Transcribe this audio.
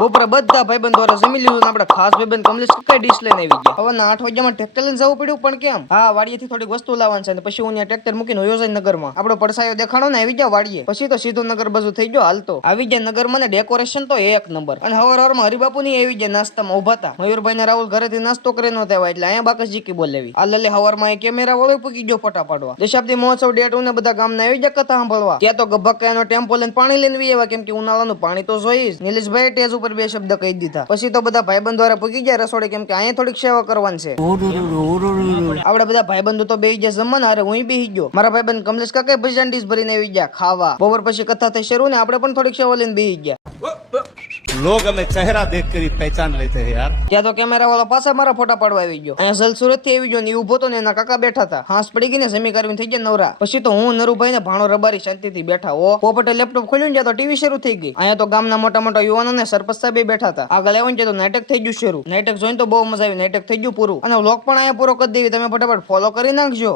બપોરે બધા ભાઈબંધ દ્વારા જમી લીધું ને આપણે ખાસ ભાઈબંધ કમલેશ કઈ ડીશ લઈને આવી ગયા. હવે 8 વાગ્યામાં ટ્રેક્ટર લઈને જવું પડ્યું, પણ કેમ? હા, વાડીએથી થોડીક વસ્તુ લાવવાની છે, પછી હું ત્યાં ટ્રેક્ટર મૂકીને વયો જાય નગરમાં. આપણો પડસાયો દેખાડો ને, આવી ગયા વાડીએ. પછી તો સીધો નગર બાજુ થઈ ગયો હાલતો. આવી ગયા નગરમાં ને ડેકોરેશન તો એક નંબર. અને હવારમાં હરિબાપુ ની આવી ગયા નાસ્તામાં ઉભા હતા. મયુરભાઈ ને રાહુલ ઘરેથી નાસ્તો કરીને નહોતા આવ્યા, એટલે અહીંયા બાકસજી કી બોલાવી. આ લલે હવારમાં કેમેરા વાળો પૂકી ગયો ફોટા પાડવા. દશાબ્દી મહોત્સવ ડેટ ને બધા ગામના આવી ગયા કથા સાંભળવા. ત્યાં તો ગભકાયાનો ટેમ્પો લઈને પાણી લઈને આવ્યા, કેમ કે ઉનાળાનું પાણી તો જોઈ જ. નિલેશભાઈ ટેજ ઉપર બે શબ્દ કહી દીધા. પછી તો બધા ભાઈબંધ દ્વારા પૂકી ગયા રસોડે, કેમ કે અહીંયા થોડીક સેવા કરવાની છે. આપડે બધા ભાઈબંધો તો બેહી ગયા જમવાના. અરે હું બેહી ગયો. મારા ભાઈબંધ કમલેશ કાકા ભજીયા ડીશ ભરીને આવી ગયા ખાવા. બપોર પછી કથા થઈ શરૂ ને આપણે પણ થોડીક સેવા લઈને બેહી ગયા. लोग हमें चेहरा देख कर ही पहचान लेते हैं यार. ત્યાં તો કેમેરા વાળો પાછા મારા ફોટા પાડવા આવી ગયો. અહીંયા જલ સુરત થી આવી ગયો ને ઉભો તો ને એના કાકા બેઠા હતા. હાંસ પડી ગઈ ને જમી કરવીને થઈ ગયા નવરા. પછી તો હું નરુભાઈ ને ભાણો રબારી શાંતિથી બેઠા. ઓ પોપટે લેપટોપ ખોલ્યું ને તો ટીવી શરૂ થઈ ગઈ. અહીંયા તો ગામના મોટા મોટા યુવાનો ને સરપંચ સાહેબ બેઠા હતા. આગળ આવ્યું ને તો નાટક થઈ ગયું શરૂ. નાટક જોઈને તો બહુ મજા આવી. નાટક થઈ ગયું પૂરું અને વ્લોગ પણ અહીંયા પૂરો કરી દેવી. તમે ફટાફટ ફોલો કરી નાખજો.